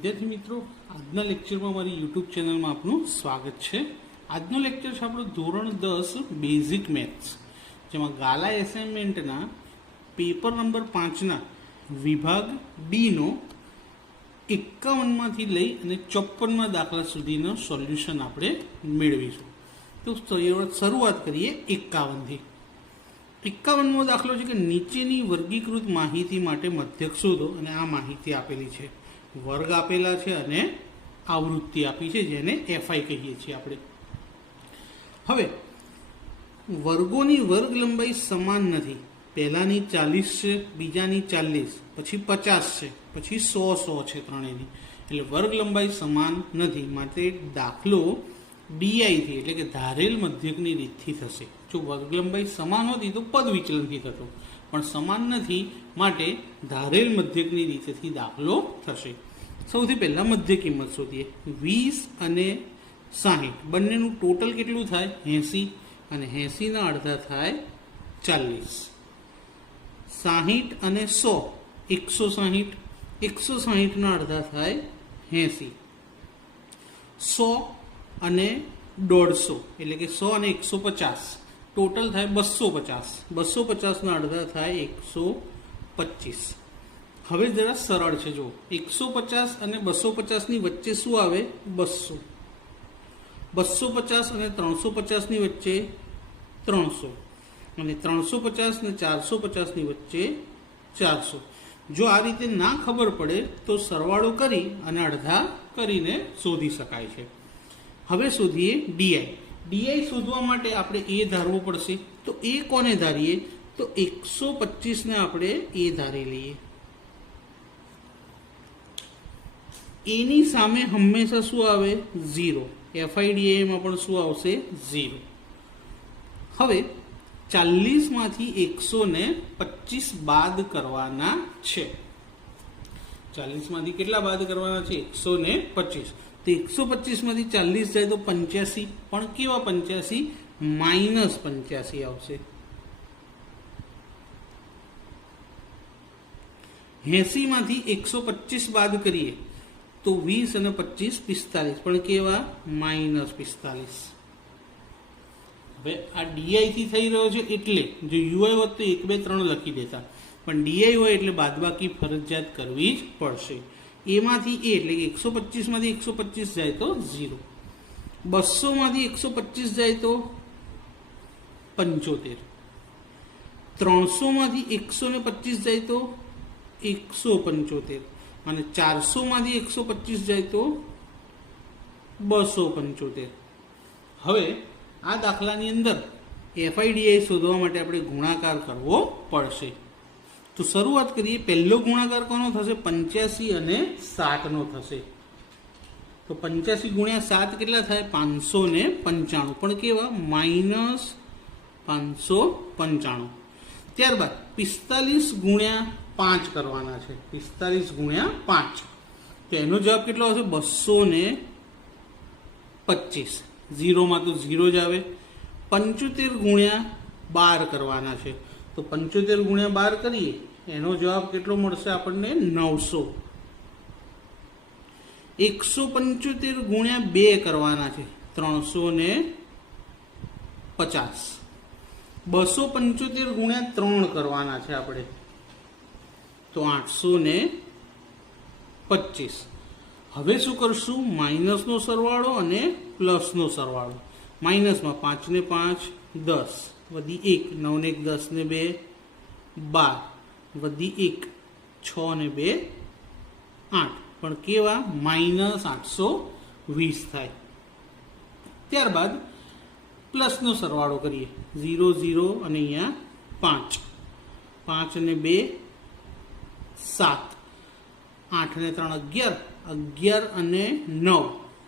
વિદ્યાર્થી મિત્રો, આજના લેક્ચરમાં મારી યુટ્યુબ ચેનલમાં આપનું સ્વાગત છે. આજનો લેક્ચર છે આપણો ધોરણ 10 બેઝિક મેથ્સ, જેમાં ગાલા એસાઇનમેન્ટના પેપર નંબર 5ના વિભાગ ડીનો 51માંથી લઈ અને 54માં દાખલા સુધીનો સોલ્યુશન આપણે મેળવીશું. તો શરૂઆત કરીએ 51થી. 51મો દાખલો છે કે નીચેની વર્ગીકૃત માહિતી માટે મધ્યક શોધો, અને આ માહિતી આપેલી છે. વર્ગ આપેલા છે અને આવૃત્તિ આપી છે, જેને એફઆઈ કહીએ છીએ આપણે. હવે વર્ગોની વર્ગ લંબાઈ સમાન નથી. પહેલાની 40 છે, બીજાની 40, પછી 50 છે, પછી 100 છે ત્રણેયની. એટલે વર્ગ લંબાઈ સમાન નથી. માટે દાખલો ડીઆઈથી એટલે કે ધારેલ મધ્યકની રીતથી થશે. જો વર્ગ લંબાઈ સમાન હોતી તો પદ વિચલનથી થતો, પણ સમાન નથી, માટે ધારેલ મધ્યકની રીતથી દાખલો થશે. સૌથી પહેલા મધ્ય કિંમત શોધીએ. 20 અને 60 બંનેનું ટોટલ કેટલું થાય? 80, અને 80ના અડધા થાય 40. 60 અને 100 160, 160ના અડધા થાય 80. 100 અને 150 એટલે કે 100 અને 150 ટોટલ થાય 250. 250ના અડધા થાય 125. હવે જરા સરળ છે. જો 150 અને 250ની વચ્ચે શું આવે? 200. 250 અને 350ની વચ્ચે 300, અને 350 અને 450ની વચ્ચે 400. જો આ રીતે ના ખબર પડે તો સરવાળો કરી અને અડધા કરીને શોધી શકાય છે. હવે શોધીએ ડીઆઈ. ડીઆઈ શોધવા માટે આપણે એ ધારવું પડશે. તો એ કોને ધારીએ? તો 125ને આપણે એ ધારી લઈએ. એની સામે હંમેશા શું આવે? 0. એફઆઈડીઆઈમાં પણ શું આવશે? 0. હવે 40માંથી 125 બાદ કરવાના છે. 40માંથી કેટલા બાદ કરવાના છે? 125. તો 125માંથી 40 જાય તો 85. પણ કેવા 85? -85 આવશે. 80માંથી 125 બાદ કરીએ તો 20 અને 25 45. પણ કેવા? -45. હવે આ ડીઆઈ થી થઈ રહ્યો છે, એટલે જો યુઆઈ હોત તો 1 2 3 લખી દેતા, પણ ડીઆઈ હોય એટલે બાદબાકી ફરજિયાત કરવી જ પડશે. એમાંથી એ એટલે કે 125માંથી 125 જાય તો 0. 200માંથી 125 જાય તો 75. 300માંથી 125 જાય તો 175, અને 400માંથી 125 જાય તો 275. હવે આ દાખલાની અંદર એફઆઈડીઆઈ શોધવા માટે આપણે ગુણાકાર કરવો પડશે. તો શરૂઆત કરીએ. પહેલો ગુણાકાર કોનો થશે? 85 અને 60નો થશે. તો 85 ગુણ્યા 7 કેટલા થાય? 595. પણ કેવા? -595. ત્યારબાદ 45 ગુણ્યા 5 કરવાના છે. 45 ગુણ્યા 5, તો એનો જવાબ કેટલો આવશે? 225. 0માં તો 0 જ આવે. 75 ગુણ્યા 12 કરવાના છે. તો 75 ગુણ્યા 12 કરીએ, એનો જવાબ કેટલો મળશે આપણને? 900. 175 ગુણ્યા 2 કરવાના છે. 350. 275 ગુણ્યા 3 કરવાના છે આપણે, તો 825. હવે શું કરશું? માઇનસનો સરવાળો અને પ્લસનો સરવાળો. માઇનસમાં 5 ને 5 10, વધી 1, 9 ને 1 10 ને 2 12, વધી 1 6 ને 2 8. પણ કેવા? -820 થાય. ત્યારબાદ પ્લસનો સરવાળો કરીએ. 0 0 અને અહીંયા 5, 5 અને 2 7, 8 ને 3 11, 11 અને 9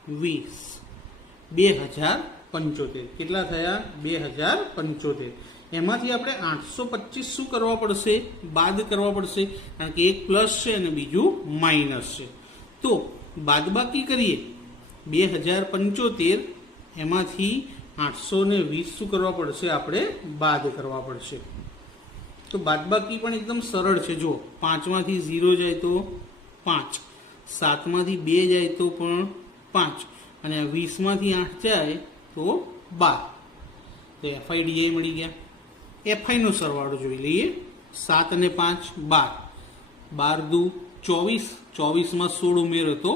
20, 2075. કેટલા થયા? 2075. એમાંથી આપણે 825 શું કરવા પડશે? બાદ કરવા પડશે, કારણ કે એક પ્લસ છે અને બીજું માઇનસ છે. તો બાદબાકી કરીએ. 2075 એમાંથી 820 શું કરવા પડશે? આપણે બાદ કરવા પડશે. તો બાદબાકી પણ એકદમ સરળ છે. જો 5માંથી 0 જાય તો 5, 7માંથી 2 જાય તો પણ 5 અને 20માંથી 8 જાય તો 12. તો FIDI મળી ગયા. FIનો સરવાળો જોઈ લઈએ. 7 અને 5 12, 12 દુ 24, 24માં 16 ઉમેરો તો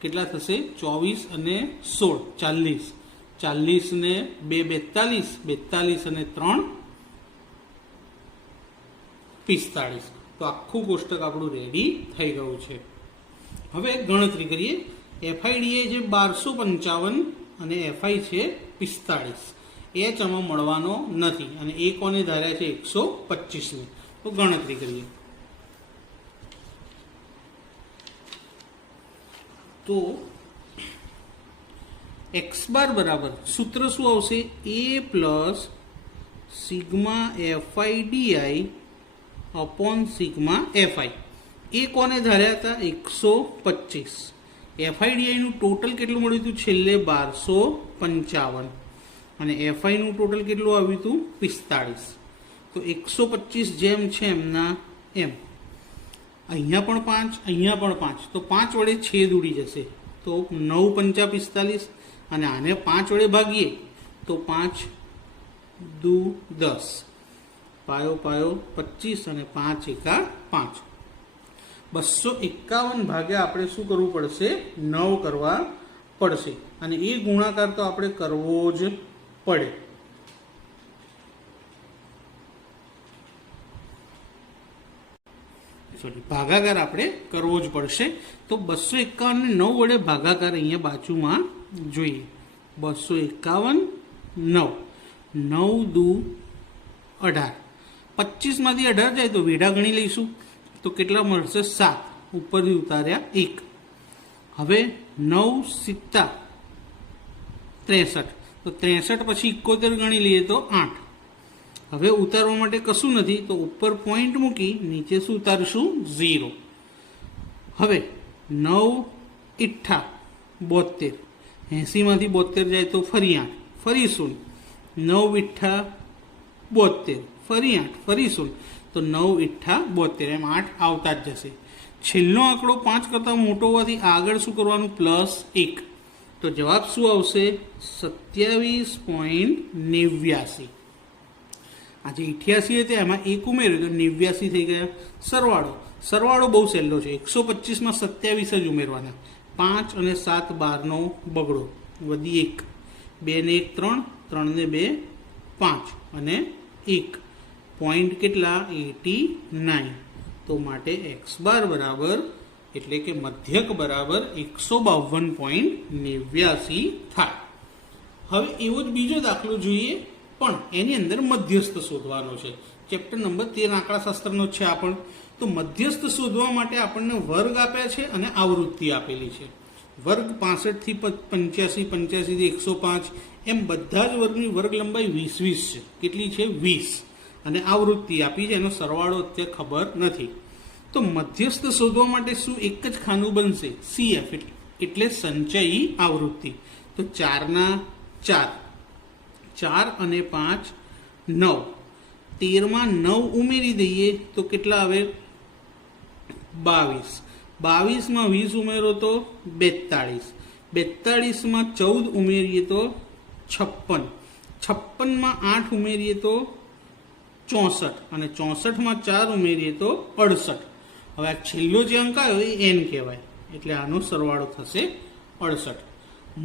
કેટલા થશે? 24 અને 16 40, 40 ને 2 42, 42 અને 3 45. તો આખું કોષ્ટક આપણું રેડી થઈ ગયું છે. હવે ગણતરી કરીએ. FIDI છે 1255 અને FI છે 45. H આમાં મળવાનો નથી અને એ કોને ધાર્યા છે? 125 ને. તો ગણતરી કરીએ. તો x બાર બરાબર સૂત્ર શું આવશે? a plus sigma FIDI upon sigma FI. એ કોને ધાર્યા હતા? 125. FIDI નું ટોટલ કેટલું મળ્યું હતું? છેલ્લે 1255 અને FI નું ટોટલ કેટલું આવ્યું હતું? 45. તો 125 જેમ છે એમના એમ. અહીંયા પણ 5, અહીંયા પણ 5. તો 5 વડે છેદ ઉડી જશે. તો 9 પંચા 45 અને આને 5 વડે ભાગીએ તો 5 દુ 10, પાયો પાયો 25 અને 5 એકા 5. 251 ભાગ્યા આપણે શું કરવું પડશે? 9 કરવા પડશે અને એ ગુણાકાર તો આપણે કરવો જ પડે. ભાગાકાર આપણે કરવો જ પડશે. તો 251 ને 9 વડે ભાગાકાર અહીંયા બાજુમાં જોઈએ. 251 9, 9 દુ 18, 25માંથી 18 જાય તો વેઢા ગણી લઈશું તો કેટલા મળશે? 7. ઉપરથી ઉતાર્યા 1. હવે 9 સિત્તા 63, તો 63 પછી 71 ગણી લઈએ તો 8. હવે ઉતારવા માટે કશું નથી તો ઉપર પોઈન્ટ મૂકી નીચે શું ઉતારીશું? 0. હવે 9 ઈઠ્ઠા 72, 80માંથી 72 જાય તો ફરી 8, ફરી 0. 9 ઈઠ્ઠા 72, ફરી 8, ફરી 0. તો 9 ઈઠ્ઠા 72, એમ 8 આવતા જ જશે. છેલ્લો આંકડો 5 કરતાં મોટો હોવાથી આગળ શું કરવાનું? +1. તો જવાબ શું આવશે? 27.89. આજે 88 હતી એમાં 1 ઉમેર્યું તો 89 થઈ ગયા. સરવાળો બહુ સહેલો છે. 125માં 27 જ ઉમેરવાના. 5 અને 7 12નો બગડો વધી 1, 2 ને 1 3, 3 ને 2 5 અને 1 પોઈન્ટ કેટલા? 89. તો માટે x બાર બરાબર એટલે કે મધ્યક બરાબર 152.89 થાય. હવે એવો જ બીજો દાખલો જોઈએ પણ એની અંદર મધ્યસ્થ શોધવાનો છે. ચેપ્ટર નંબર 13 આંકડાશાસ્ત્રનો છે આ પણ. તો મધ્યસ્થ શોધવા માટે આપણને વર્ગ આપ્યા છે અને આવૃત્તિ આપેલી છે. વર્ગ 65 થી 85, 85 થી 105 એમ બધા જ વર્ગની વર્ગ લંબાઈ 20 20 છે. કેટલી છે? 20. અને આવૃત્તિ આપી છે, એનો સરવાળો અત્યારે ખબર નથી. તો મધ્યસ્થ શોધવા માટે શું એક જ ખાનું બનશે? CF એટલે સંચયી આવૃત્તિ. તો 4 ના 4, 4 અને 5 9, 13માં 9 ઉમેરી દઈએ તો કેટલા આવે? 22. 22માં 20 ઉમેરો તો 42, 42માં 14 ઉમેરીએ તો 56, 56માં 8 ઉમેરીએ તો 64 અને 64માં 4 ઉમેરીએ તો 68. હવે આ છેલ્લો જે અંક આવ્યો એ n કહેવાય એટલે આનો સરવાળો થશે 68.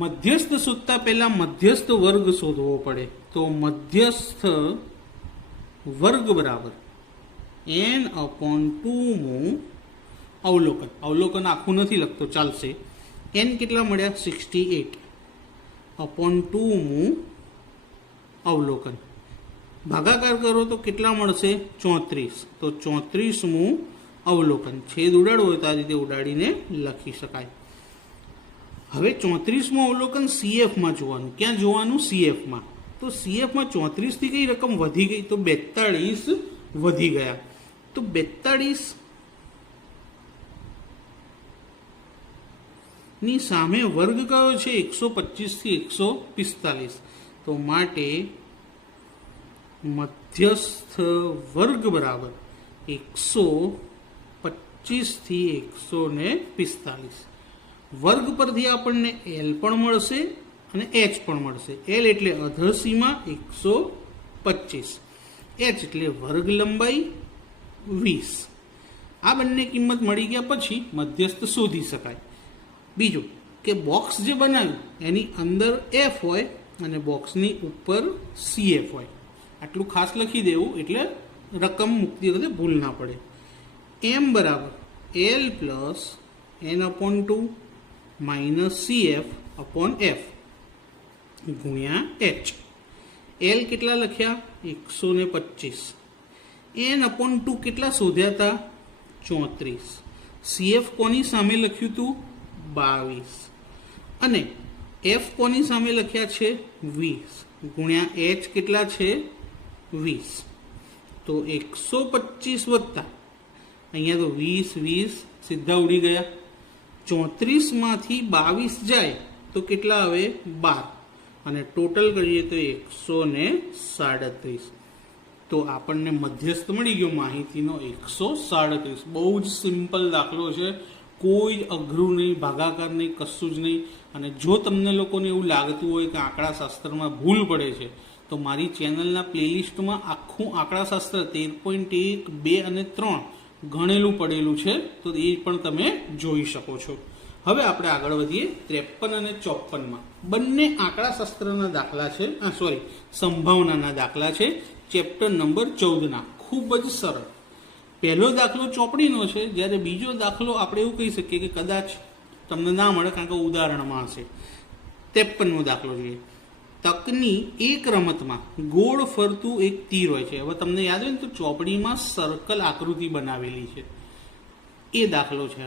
મધ્યસ્થ શોધતા પહેલા મધ્યસ્થ વર્ગ શોધવો પડે. તો મધ્યસ્થ વર્ગ બરાબર n/2 અવલોકન. અવલોકન આખું નથી લખતો, ચાલશે. n કેટલા મળ્યા? 68/2 અવલોકન. ભાગાકાર કરો તો કેટલા મળશે? 34. તો 34મું અવલોકન. છેદ ઉડાડવો હોય તો આ રીતે ઉડાડીને લખી શકાય. હવે 34મું અવલોકન CFમાં જોવાનું. ક્યાં જોવાનું? CFમાં. તો CFમાં 34 થી કઈ રકમ વધી ગઈ? તો 42 વધી ગયા. તો 42 ની સામે વર્ગ કયો છે? 125 થી 145. તો માટે મધ્યસ્થ વર્ગ બરાબર 125 થી 145 વર્ગ પરથી આપણને એલ પણ મળશે અને એચ પણ મળશે. એલ એટલે અધર સીમા 125, એચ એટલે વર્ગ લંબાઈ 20. આ બંને કિંમત મળી ગયા પછી મધ્યસ્થ શોધી શકાય. બીજું કે બોક્સ જે બનાવ્યું એની અંદર એફ હોય અને બોક્સની ઉપર સીએફ હોય. આટલું ખાસ લખી દેવું એટલે રકમ મૂકતી વખતે ભૂલ ના પડે. એમ બરાબર L plus n/2 minus CF upon F ગુણ્યા એચ. એલ કેટલા લખ્યા 125, n/2 કેટલા શોધ્યા હતા 34, સીએફ કોની સામે લખ્યું હતું 22 અને એફ કોની સામે લખ્યા છે 20 ગુણ્યા એચ કેટલા છે 20. તો 125 વત્તા અહીંયા તો 20 સીધા ઉડી ગયા. 34માંથી 22 જાય તો કેટલા આવે 12 અને ટોટલ કરીએ તો 137. તો આપણને મધ્યસ્થ મળી ગયો માહિતીનો 137. બહુ જ સિમ્પલ દાખલો છે, કોઈ જ અઘરું નહીં, ભાગાકાર નહીં, કશું જ નહીં. અને જો તમને લોકોને એવું લાગતું હોય કે આંકડાશાસ્ત્રમાં ભૂલ પડે છે તો મારી ચેનલના પ્લેલિસ્ટમાં આખું આંકડાશાસ્ત્ર 13.1, 2 અને 3 ગણેલું પડેલું છે, તો એ પણ તમે જોઈ શકો છો. હવે આપણે આગળ વધીએ 53 અને 54માં. બંને આંકડાશાસ્ત્રના દાખલા છે, સંભાવનાના દાખલા છે, ચેપ્ટર નંબર 14ના. ખૂબ જ સરળ. પહેલો દાખલો ચોપડીનો છે, જ્યારે બીજો દાખલો આપણે એવું કહી શકીએ કે કદાચ તમને ના મળે કારણ કે ઉદાહરણમાં હશે. 53મો દાખલો જોઈએ. તકની એક રમતમાં ગોળ ફરતું એક તીર હોય છે. હવે તમને યાદ હોય ને તો ચોપડીમાં સર્કલ આકૃતિ બનાવેલી છે, એ દાખલો છે.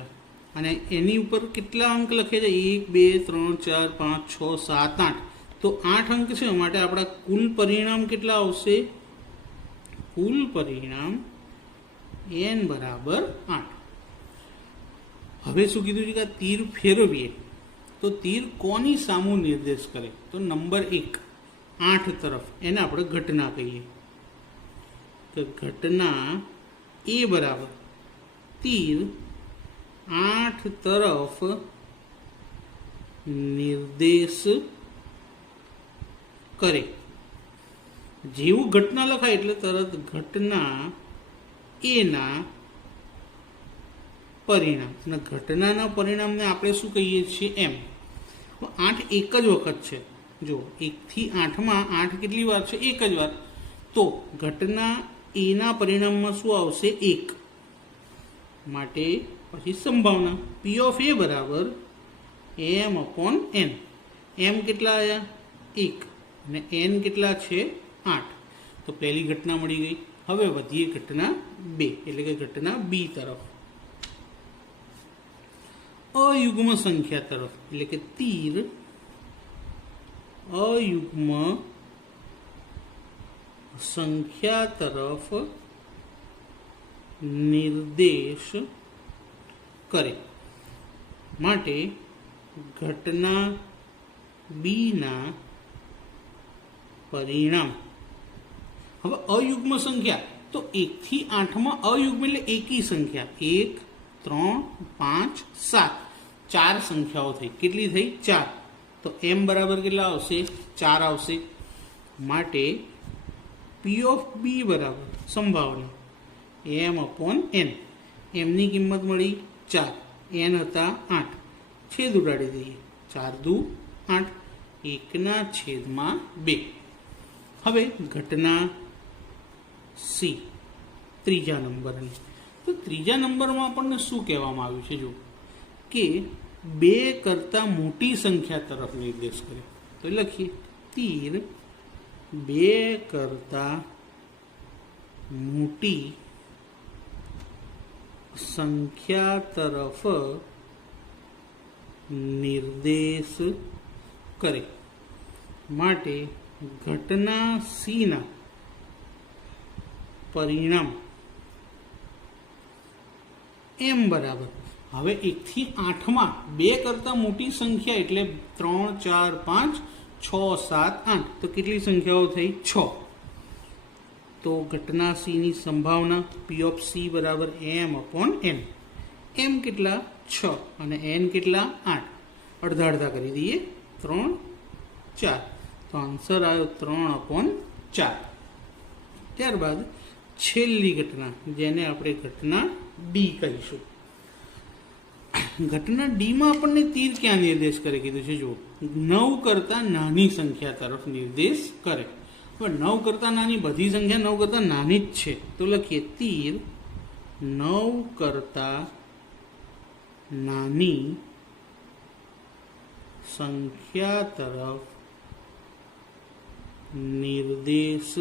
અને એની ઉપર કેટલા અંક લખે છે 1, 2, 3, 4, 5, 6, 7, 8. તો 8 અંક છે માટે આપણા કુલ પરિણામ કેટલા આવશે? કુલ પરિણામ n બરાબર 8. હવે શું કીધું છે કે તીર ફેરવીએ તો તીર કોની સામું નિર્દેશ કરે? તો નંબર 1 8 તરફ, એને આપણે ઘટના કહીએ. તો ઘટના એ બરાબર તીર 8 તરફ નિર્દેશ કરે. જેવું ઘટના લખાય એટલે તરત ઘટના એના પરિણામ, અને ઘટનાના પરિણામને આપણે શું કહીએ છીએ એમ. 8 એક જ વખત છે. જો 1 થી 8માં 8 કેટલી વાર છે? એક જ વાર. તો ઘટના એના પરિણામમાં શું આવશે? 1. માટે પછી સંભાવના P ઓફ A બરાબર m/n. m કેટલા આવ્યા? 1 અને n કેટલા છે? 8. તો પહેલી ઘટના મળી ગઈ. હવે વધીએ ઘટના 2 એટલે કે ઘટના B તરફ. અયુગ્મ સંખ્યા તરફ એટલે કે તીર અયુગ્મ સંખ્યા તરફ નિર્દેશ કરે. માટે ઘટના બી ના પરિણામ. હવે અયુગ્મ સંખ્યા તો 1 થી 8માં અયુગ્મ એટલે એકી સંખ્યા. 1, 3, 5, 7 4 સંખ્યાઓ થઈ. કેટલી થઈ? 4. તો m બરાબર કેટલા આવશે? 4 આવશે. માટે P ઓફ B બરાબર સંભાવના m/n. એમની કિંમત મળી 4, n હતા 8. છેદ ઉડાડી દઈએ. 4 દુ 8, 1/2. હવે ઘટના C ત્રીજા નંબરની. તો ત્રીજા નંબરમાં આપણને શું કહેવામાં આવ્યું છે? જો કે 2 કરતાં મોટી સંખ્યા તરફ નિર્દેશ કરે. તો લખીએ તીર 2 કરતાં મોટી સંખ્યા તરફ નિર્દેશ કરે. માટે ઘટના C ના પરિણામ m બરાબર. હવે 1 થી 8માં 2 કરતાં મોટી સંખ્યા એટલે 3, 4, 5, 6, 7, 8. તો કેટલી સંખ્યાઓ થઈ? 6. તો ઘટના C ની સંભાવના P ઓફ C બરાબર m/n. એમ કેટલા 6 અને એન કેટલા 8, અડધા અડધા કરી દઈએ 3 4, તો આન્સર આવ્યો 3/4. ત્યારબાદ છેલ્લી ઘટના, જેને આપણે ઘટના ડી કહીશું. ઘટના ડીમાં આપણને તીર ક્યાં નિર્દેશ કરે કીધું છે? જો 9 કરતાં નાની સંખ્યા તરફ નિર્દેશ કરે. હવે 9 કરતાં નાની, બધી સંખ્યા 9 કરતાં નાની જ છે, તો લખીએ તીર 9 કરતાં નાની સંખ્યા તરફ નિર્દેશ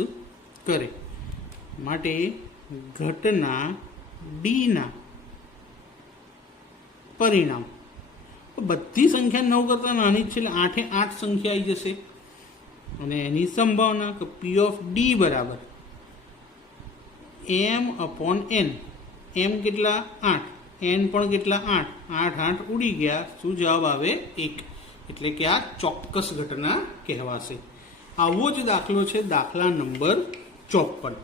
કરે. માટે ઘટના ડીના પરિણામ, બધી સંખ્યા 9 કરતાં નાની જ છે એટલે 8 એ 8 સંખ્યા આવી જશે. અને એની સંભાવના કે પી ઓફ ડી બરાબર m/n. m કેટલા 8, n પણ કેટલા 8, 8 8 ઉડી ગયા, શું જવાબ આવે 1. એટલે કે આ ચોક્કસ ઘટના કહેવાશે. આવો જ દાખલો છે દાખલા નંબર 54.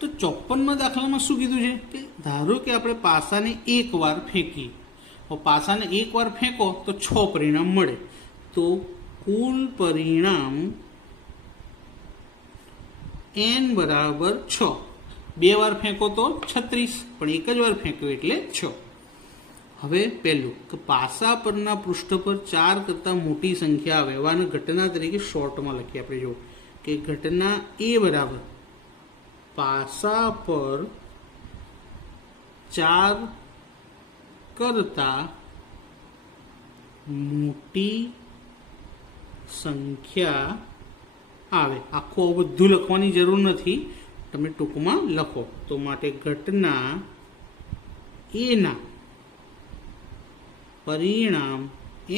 તો 54માં દાખલામાં શું કીધું છે કે ધારો કે આપણે પાસાને એકવાર ફેંકીએ, પાસાને એકવાર ફેંકો તો 6 પરિણામ મળે. તો કુલ પરિણામ n બરાબર 6. 2 વાર ફેંકો તો 36, પણ એક જ વાર ફેંક્યો એટલે 6. હવે પહેલું કે પાસા પરના પૃષ્ઠ પર 4 કરતાં મોટી સંખ્યા આવે એવાને ઘટના તરીકે શોર્ટમાં લખીએ આપણે. જો કે ઘટના એ બરાબર પાસા પર 4 કરતાં મોટી સંખ્યા આવે. આખું બધું લખવાની જરૂર નથી, તમે ટૂંકમાં લખો. તો માટે ઘટના એના પરિણામ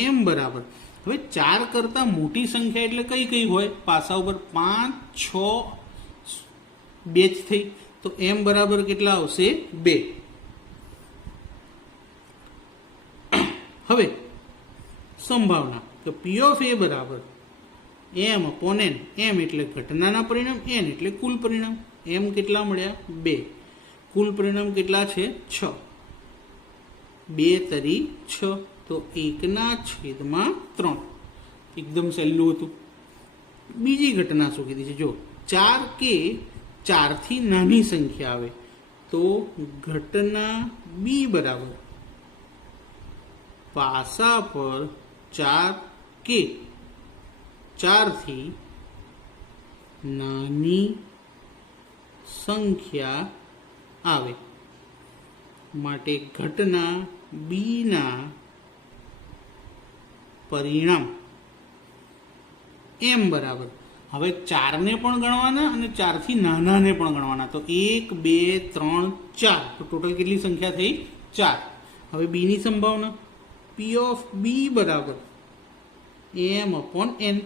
એમ બરાબર, હવે 4 કરતાં મોટી સંખ્યા એટલે કઈ કઈ હોય? પાસા ઉપર 5 6 2 જ થઈ, તો એમ બરાબર કેટલા આવશે? 2. હવે સંભાવના કે પી ઓફ એ બરાબર m/n. m એટલે ઘટનાના પરિણામ, n એટલે કુલ પરિણામ. m કેટલા મળ્યા? 2. કુલ પરિણામ કેટલા છે? 6. 2 તરી 6, તો 1/3. એકદમ સહેલું હતું. બીજી ઘટના શું કીધી છે? જો 4 કે 4 થી નાની સંખ્યા આવે તો ઘટના બી બરાબર પાસા પર 4 કે 4 થી નાની સંખ્યા આવે. માટે ઘટના બીના પરિણામ એમ બરાબર, હવે 4ને પણ ગણવાના અને 4 થી નાનાને પણ ગણવાના. તો 1 2 3 4, તો ટોટલ કેટલી સંખ્યા થઈ? 4. હવે બીની સંભાવના પી ઓફ બી બરાબર m/n.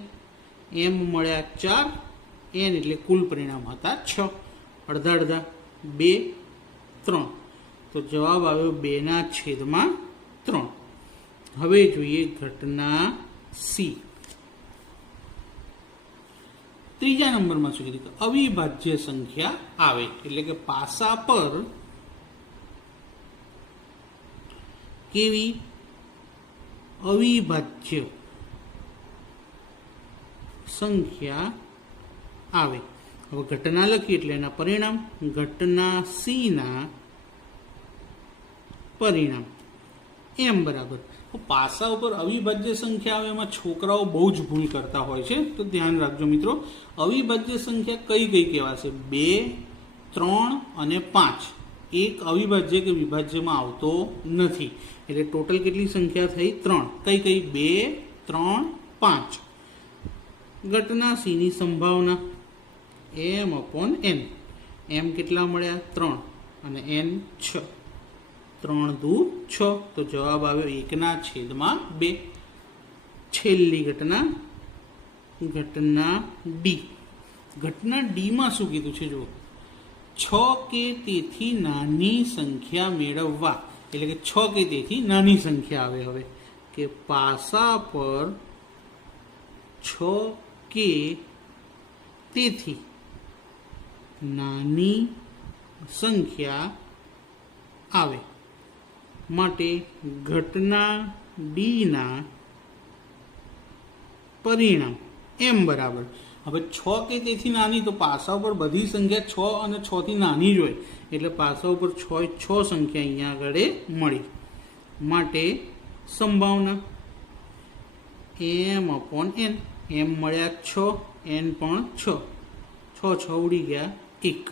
m મળ્યા 4, n એટલે કુલ પરિણામ હતા 6, અડધા અડધા 2 3, તો જવાબ આવ્યો 2/3. હવે જોઈએ ઘટના સી. ત્રીજા નંબરમાં શું કીધું? અવિભાજ્ય સંખ્યા આવે એટલે કે પાસા પર કેવી અવિભાજ્ય સંખ્યા આવે. હવે ઘટના લખી એટલે એના પરિણામ. ઘટના સી ના પરિણામ એમ બરાબર, પાસા ઉપર અવિભાજ્ય સંખ્યા આવે એમાં છોકરાઓ બહુ જ ભૂલ કરતા હોય છે, તો ધ્યાન રાખજો મિત્રો. અવિભાજ્ય સંખ્યા કઈ કઈ કહેવાશે? 2 3 અને 5. એક અવિભાજ્ય કે વિભાજ્યમાં આવતો નથી, એટલે ટોટલ કેટલી સંખ્યા થઈ? 3. કઈ કઈ? 2 3 5. ઘટના સી ની સંભાવના m/n. m કેટલા મળ્યા? 3 અને n 6. 3 દુ 6, તો જવાબ આવ્યો 1/2. છેલ્લી ઘટના ઘટના ડી. ઘટના ડીમાં શું કીધું છે? જુઓ 6 કે તેથી નાની સંખ્યા મેળવવા, એટલે કે 6 કે તેથી નાની સંખ્યા આવે. હવે કે પાસા પર 6 કે તેથી નાની સંખ્યા આવે. માટે ઘટના ડીના પરિણામ એમ બરાબર. હવે 6 કે તેથી નાની, તો પાસા ઉપર બધી સંખ્યા 6 અને 6 થી નાની જ હોય, એટલે પાસા ઉપર 6 સંખ્યા અહીંયા આગળ મળી. માટે સંભાવના m/n, m મળ્યા 6, n પણ 6, 6 ઉડી ગયા 1.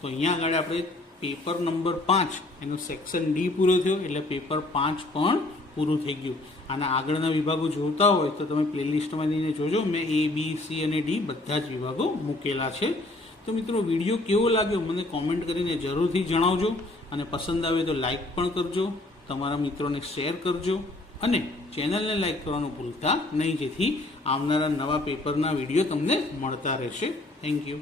તો અહીંયા આગળ આપણે પેપર નંબર 5 એનો સેક્શન ડી પૂરો થયો, એટલે પેપર 5 પણ પૂરું થઈ ગયું. અને આગળના વિભાગો જોતા હોય તો તમે પ્લેલિસ્ટમાં જઈને જોજો, મેં A, B, C અને D બધા જ વિભાગો મૂકેલા છે. તો મિત્રો, વિડીયો કેવો લાગ્યો મને કોમેન્ટ કરીને જરૂરથી જણાવજો, અને પસંદ આવે તો લાઈક પણ કરજો, તમારા મિત્રોને શેર કરજો, અને ચેનલને લાઈક કરવાનું ભૂલતા નહીં, જેથી આવનારા નવા પેપરના વિડીયો તમને મળતા રહેશે. Thank you.